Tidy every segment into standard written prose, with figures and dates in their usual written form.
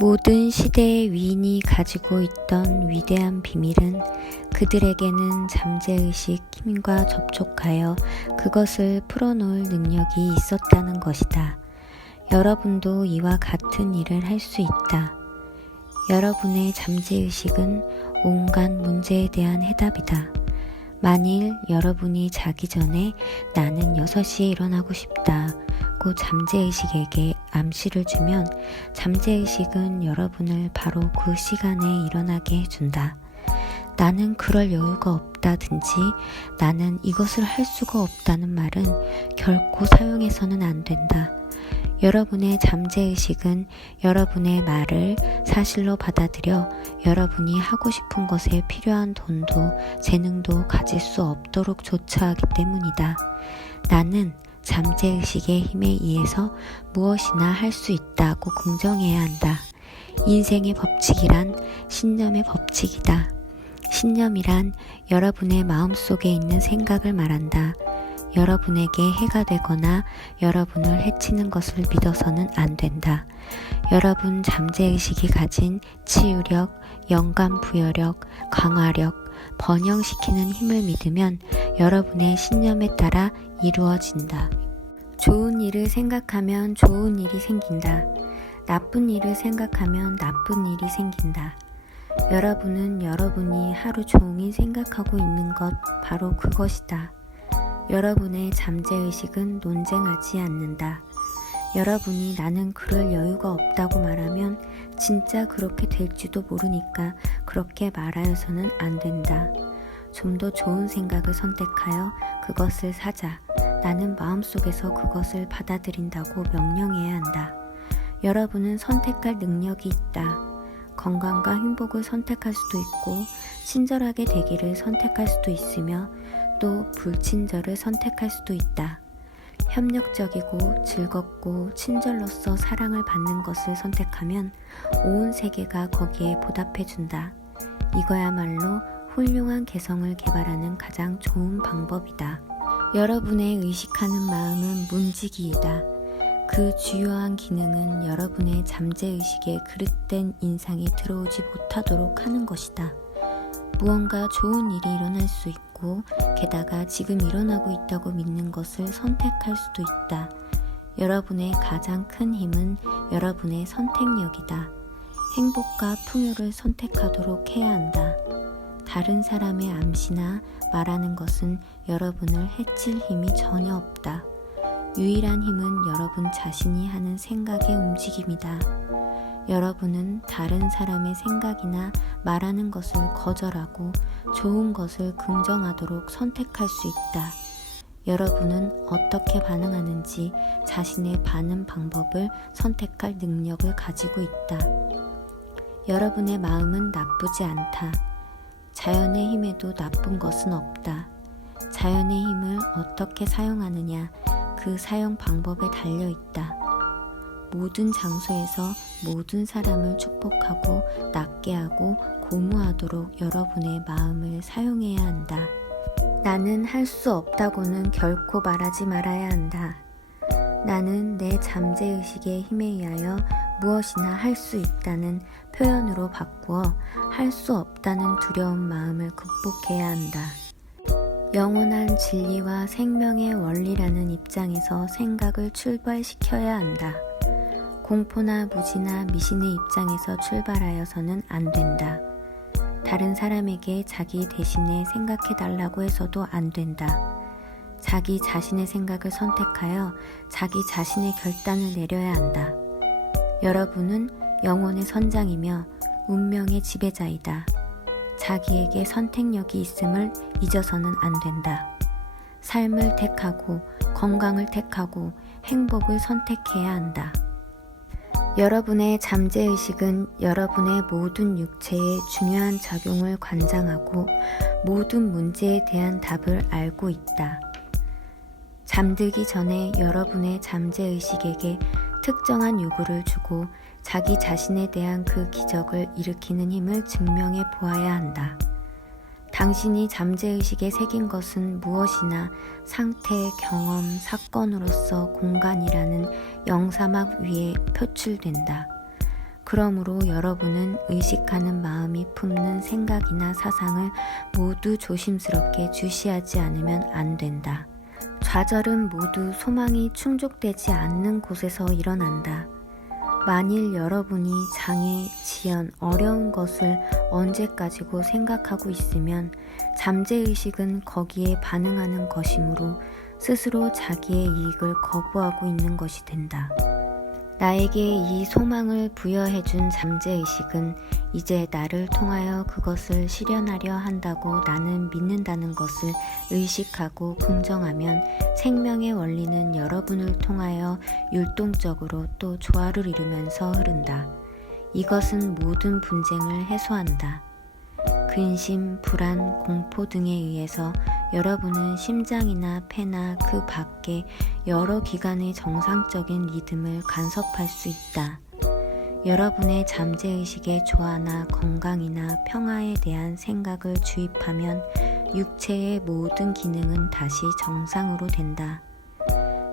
모든 시대의 위인이 가지고 있던 위대한 비밀은 그들에게는 잠재의식 힘과 접촉하여 그것을 풀어놓을 능력이 있었다는 것이다. 여러분도 이와 같은 일을 할 수 있다. 여러분의 잠재의식은 온갖 문제에 대한 해답이다. 만일 여러분이 자기 전에 나는 6시에 일어나고 싶다고 잠재의식에게 암시를 주면 잠재의식은 여러분을 바로 그 시간에 일어나게 해준다. 나는 그럴 여유가 없다든지 나는 이것을 할 수가 없다는 말은 결코 사용해서는 안 된다. 여러분의 잠재의식은 여러분의 말을 사실로 받아들여 여러분이 하고 싶은 것에 필요한 돈도 재능도 가질 수 없도록 조처하기 때문이다. 나는 잠재의식의 힘에 의해서 무엇이나 할 수 있다고 긍정해야 한다. 인생의 법칙이란 신념의 법칙이다. 신념이란 여러분의 마음속에 있는 생각을 말한다. 여러분에게 해가 되거나 여러분을 해치는 것을 믿어서는 안 된다. 여러분 잠재의식이 가진 치유력, 영감 부여력, 강화력, 번영시키는 힘을 믿으면 여러분의 신념에 따라 이루어진다. 좋은 일을 생각하면 좋은 일이 생긴다. 나쁜 일을 생각하면 나쁜 일이 생긴다. 여러분은 여러분이 하루 종일 생각하고 있는 것 바로 그것이다. 여러분의 잠재의식은 논쟁하지 않는다. 여러분이 나는 그럴 여유가 없다고 말하면 진짜 그렇게 될지도 모르니까 그렇게 말하여서는 안 된다. 좀 더 좋은 생각을 선택하여 그것을 사자. 나는 마음속에서 그것을 받아들인다고 명령해야 한다. 여러분은 선택할 능력이 있다. 건강과 행복을 선택할 수도 있고 친절하게 되기를 선택할 수도 있으며 또 불친절을 선택할 수도 있다. 협력적이고 즐겁고 친절로서 사랑을 받는 것을 선택하면 온 세계가 거기에 보답해준다. 이거야말로 훌륭한 개성을 개발하는 가장 좋은 방법이다. 여러분의 의식하는 마음은 문지기이다. 그 주요한 기능은 여러분의 잠재의식에 그릇된 인상이 들어오지 못하도록 하는 것이다. 무언가 좋은 일이 일어날 수 있고 게다가 지금 일어나고 있다고 믿는 것을 선택할 수도 있다. 여러분의 가장 큰 힘은 여러분의 선택력이다. 행복과 풍요를 선택하도록 해야 한다. 다른 사람의 암시나 말하는 것은 여러분을 해칠 힘이 전혀 없다. 유일한 힘은 여러분 자신이 하는 생각의 움직임이다. 여러분은 다른 사람의 생각이나 말하는 것을 거절하고 좋은 것을 긍정하도록 선택할 수 있다. 여러분은 어떻게 반응하는지 자신의 반응 방법을 선택할 능력을 가지고 있다. 여러분의 마음은 나쁘지 않다. 자연의 힘에도 나쁜 것은 없다. 자연의 힘을 어떻게 사용하느냐, 그 사용 방법에 달려 있다. 모든 장소에서 모든 사람을 축복하고 낫게 하고 고무하도록 여러분의 마음을 사용해야 한다. 나는 할 수 없다고는 결코 말하지 말아야 한다. 나는 내 잠재의식의 힘에 의하여 무엇이나 할 수 있다는 표현으로 바꾸어 할 수 없다는 두려운 마음을 극복해야 한다. 영원한 진리와 생명의 원리라는 입장에서 생각을 출발시켜야 한다. 공포나 무지나 미신의 입장에서 출발하여서는 안 된다. 다른 사람에게 자기 대신에 생각해달라고 해서도 안 된다. 자기 자신의 생각을 선택하여 자기 자신의 결단을 내려야 한다. 여러분은 영혼의 선장이며 운명의 지배자이다. 자기에게 선택력이 있음을 잊어서는 안 된다. 삶을 택하고 건강을 택하고 행복을 선택해야 한다. 여러분의 잠재의식은 여러분의 모든 육체의 중요한 작용을 관장하고 모든 문제에 대한 답을 알고 있다. 잠들기 전에 여러분의 잠재의식에게 특정한 요구를 주고 자기 자신에 대한 그 기적을 일으키는 힘을 증명해 보아야 한다. 당신이 잠재의식에 새긴 것은 무엇이나 상태, 경험, 사건으로서 공간이라는 영사막 위에 표출된다. 그러므로 여러분은 의식하는 마음이 품는 생각이나 사상을 모두 조심스럽게 주시하지 않으면 안 된다. 좌절은 모두 소망이 충족되지 않는 곳에서 일어난다. 만일 여러분이 장애, 지연, 어려운 것을 언제까지고 생각하고 있으면 잠재의식은 거기에 반응하는 것이므로 스스로 자기의 이익을 거부하고 있는 것이 된다. 나에게 이 소망을 부여해준 잠재의식은 이제 나를 통하여 그것을 실현하려 한다고 나는 믿는다는 것을 의식하고 긍정하면 생명의 원리는 여러분을 통하여 율동적으로 또 조화를 이루면서 흐른다. 이것은 모든 분쟁을 해소한다. 근심, 불안, 공포 등에 의해서 여러분은 심장이나 폐나 그 밖에 여러 기관의 정상적인 리듬을 간섭할 수 있다. 여러분의 잠재의식의 조화나 건강이나 평화에 대한 생각을 주입하면 육체의 모든 기능은 다시 정상으로 된다.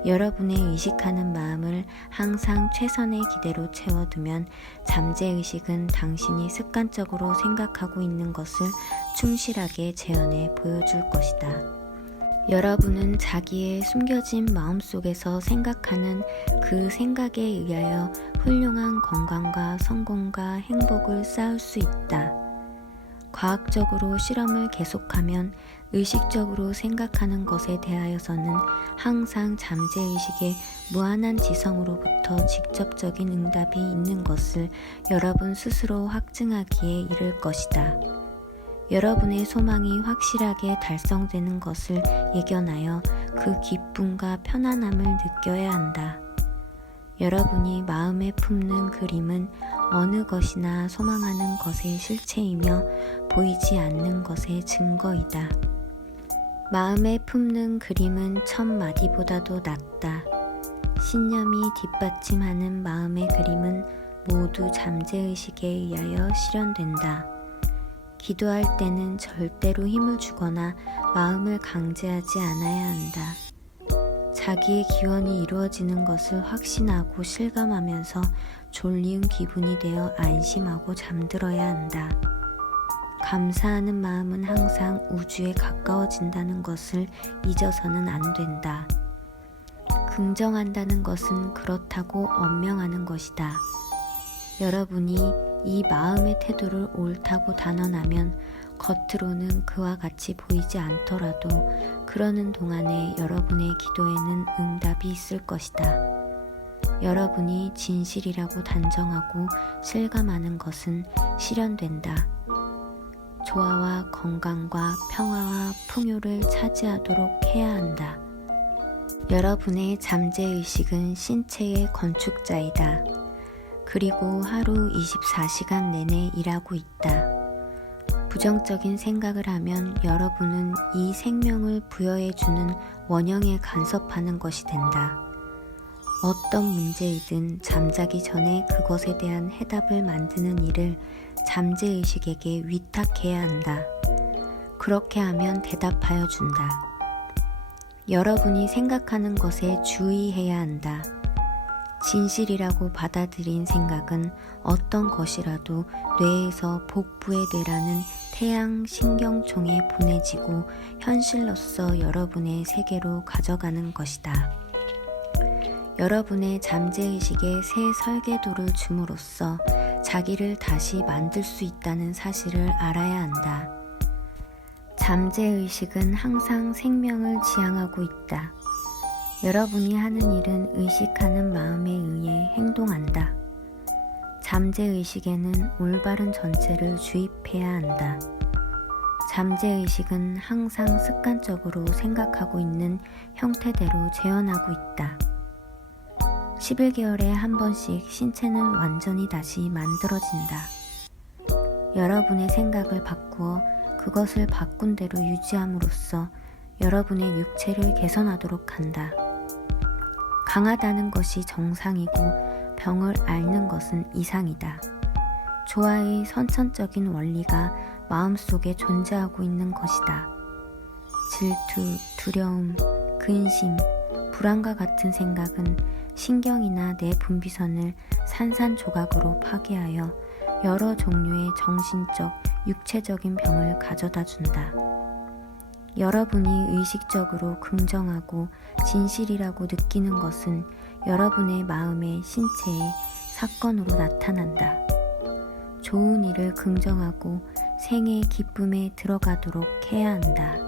여러분의 의식하는 마음을 항상 최선의 기대로 채워두면 잠재의식은 당신이 습관적으로 생각하고 있는 것을 충실하게 재현해 보여줄 것이다. 여러분은 자기의 숨겨진 마음속에서 생각하는 그 생각에 의하여 훌륭한 건강과 성공과 행복을 쌓을 수 있다. 과학적으로 실험을 계속하면 의식적으로 생각하는 것에 대하여서는 항상 잠재의식의 무한한 지성으로부터 직접적인 응답이 있는 것을 여러분 스스로 확증하기에 이를 것이다. 여러분의 소망이 확실하게 달성되는 것을 예견하여 그 기쁨과 편안함을 느껴야 한다. 여러분이 마음에 품는 그림은 어느 것이나 소망하는 것의 실체이며 보이지 않는 것의 증거이다. 마음에 품는 그림은 1000마디보다도 낫다. 신념이 뒷받침하는 마음의 그림은 모두 잠재의식에 의하여 실현된다. 기도할 때는 절대로 힘을 주거나 마음을 강제하지 않아야 한다. 자기의 기원이 이루어지는 것을 확신하고 실감하면서 졸리운 기분이 되어 안심하고 잠들어야 한다. 감사하는 마음은 항상 우주에 가까워진다는 것을 잊어서는 안 된다. 긍정한다는 것은 그렇다고 언명하는 것이다. 여러분이 이 마음의 태도를 옳다고 단언하면 겉으로는 그와 같이 보이지 않더라도 그러는 동안에 여러분의 기도에는 응답이 있을 것이다. 여러분이 진실이라고 단정하고 실감하는 것은 실현된다. 조화와 건강과 평화와 풍요를 차지하도록 해야 한다. 여러분의 잠재의식은 신체의 건축자이다. 그리고 하루 24시간 내내 일하고 있다. 부정적인 생각을 하면 여러분은 이 생명을 부여해주는 원형에 간섭하는 것이 된다. 어떤 문제이든 잠자기 전에 그것에 대한 해답을 만드는 일을 잠재의식에게 위탁해야 한다. 그렇게 하면 대답하여 준다. 여러분이 생각하는 것에 주의해야 한다. 진실이라고 받아들인 생각은 어떤 것이라도 뇌에서 복부의 뇌라는 태양 신경총에 보내지고 현실로서 여러분의 세계로 가져가는 것이다. 여러분의 잠재의식에 새 설계도를 줌으로써 자기를 다시 만들 수 있다는 사실을 알아야 한다. 잠재의식은 항상 생명을 지향하고 있다. 여러분이 하는 일은 의식하는 마음에 의해 행동한다. 잠재의식에는 올바른 전체를 주입해야 한다. 잠재의식은 항상 습관적으로 생각하고 있는 형태대로 재현하고 있다. 11개월에 한 번씩 신체는 완전히 다시 만들어진다. 여러분의 생각을 바꾸어 그것을 바꾼 대로 유지함으로써 여러분의 육체를 개선하도록 한다. 강하다는 것이 정상이고 병을 앓는 것은 이상이다. 조화의 선천적인 원리가 마음속에 존재하고 있는 것이다. 질투, 두려움, 근심, 불안과 같은 생각은 신경이나 뇌 분비선을 산산조각으로 파괴하여 여러 종류의 정신적, 육체적인 병을 가져다 준다. 여러분이 의식적으로 긍정하고 진실이라고 느끼는 것은 여러분의 마음의 신체의 사건으로 나타난다. 좋은 일을 긍정하고 생애의 기쁨에 들어가도록 해야 한다.